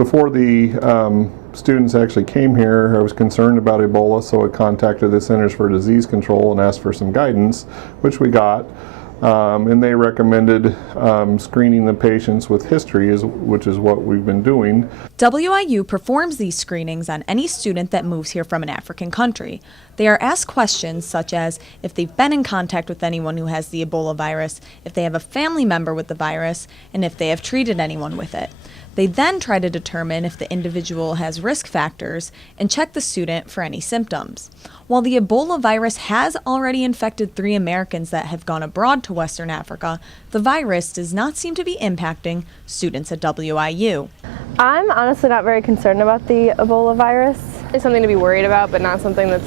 before the students actually came here, I was concerned about Ebola, so I contacted the Centers for Disease Control and asked for some guidance, which we got. And they recommended screening the patients with history, which is what we've been doing. WIU performs these screenings on any student that moves here from an African country. They are asked questions such as if they've been in contact with anyone who has the Ebola virus, if they have a family member with the virus, and if they have treated anyone with it. They then try to determine if the individual has risk factors and check the student for any symptoms. While the Ebola virus has already infected 3 Americans that have gone abroad to Western Africa, the virus does not seem to be impacting students at WIU. I'm honestly not very concerned about the Ebola virus. It's something to be worried about, but not something that's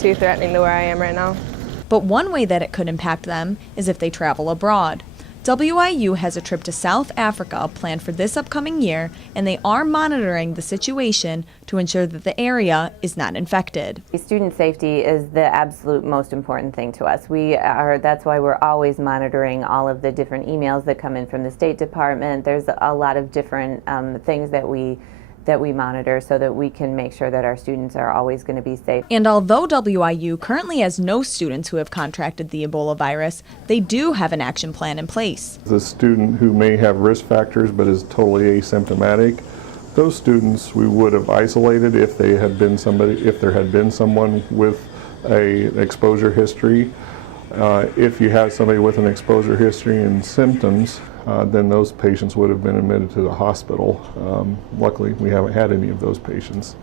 too threatening to where I am right now. But one way that it could impact them is if they travel abroad. WIU has a trip to South Africa planned for this upcoming year, and they are monitoring the situation to ensure that the area is not infected. Student safety is the absolute most important thing to us. That's why we're always monitoring all of the different emails that come in from the State Department. There's a lot of different things that we monitor so that we can make sure that our students are always going to be safe. And although WIU currently has no students who have contracted the Ebola virus, they do have an action plan in place. The student who may have risk factors but is totally asymptomatic, those students we would have isolated if there had been someone with an exposure history. If you had somebody with an exposure history and symptoms, then those patients would have been admitted to the hospital. Luckily, we haven't had any of those patients.